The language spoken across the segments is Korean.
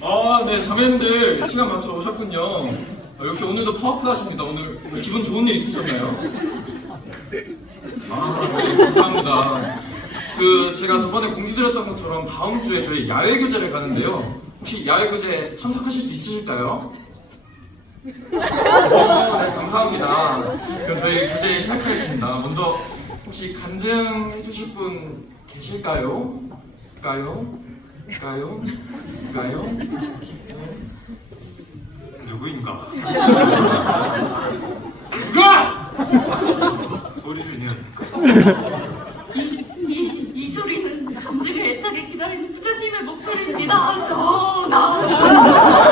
아, 네, 자매님들 시간 맞춰 오셨군요. 아, 역시 오늘도 파워풀하십니다. 오늘 기분 좋은 일 있으셨나요? 아, 네, 감사합니다. 그 제가 저번에 공지드렸던 것처럼 다음 주에 저희 야외 교제를 가는데요. 혹시 야외 교제 참석하실 수 있으실까요? 어, 네, 감사합니다. 그럼 저희 교제 시작하겠습니다. 먼저 혹시 간증해 주실 분 계실까요? 까요? 까요? 까요? 누구인가? 누가? 소리를 내야 될까? 이, 이, 이 소리는 감정을 애타게 기다리는 부처님의 목소리입니다. 전하.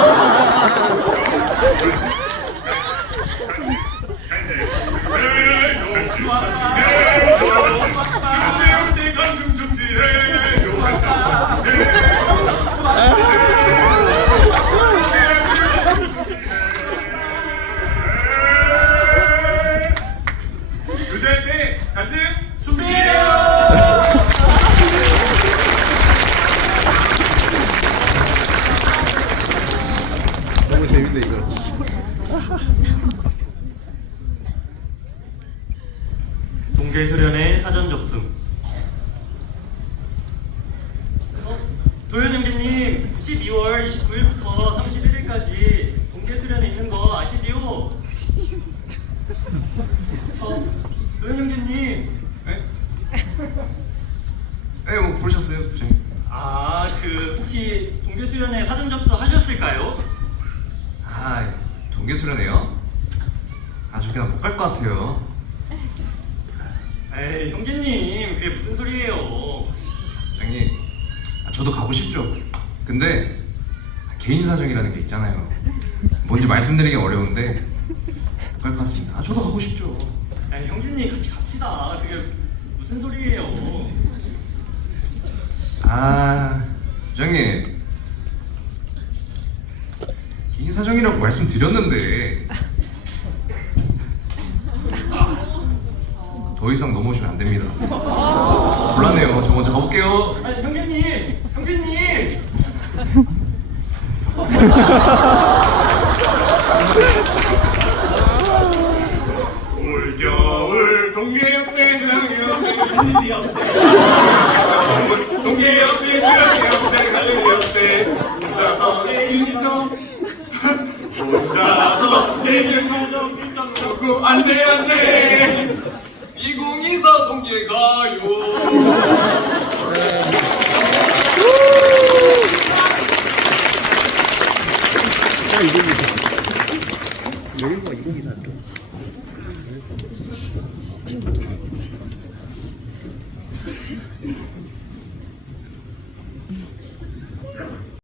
동계수련회 사전 접수. 어? 도현영재님 12월 29일부터 31일까지 동계 수련회 있는 거 아시지요? 어? 도현영재님 네, 뭐 부르셨어요, 부장님? 아그 혹시 동계 수련회 사전 접수 하셨을까요? 아, 동계 수련회요? 아주 그냥 못 갈 것 같아요. 에이 형제님 그게 무슨 소리예요? 부장님, 아, 저도 가고 싶죠. 근데 개인 사정이라는 게 있잖아요. 뭔지 말씀드리기 어려운데 못갈것 같습니다. 아, 저도 가고 싶죠. 에이 형제님 같이 갑시다. 그게 무슨 소리예요? 아, 부장님. 개인 사정이라고 말씀드렸는데. 더 이상 넘어오시면 안 됩니다. 곤란해요. 저 먼저 가볼게요. 아니 형제님, 형제님. 올 겨울 동계역대 수양역대 동계역대 수양역대 가을역대 혼자서 내일점 혼자서 일점 놓고 안돼 안돼 2024 동계 가요 어 이공기사. 여기가 이공기사인데.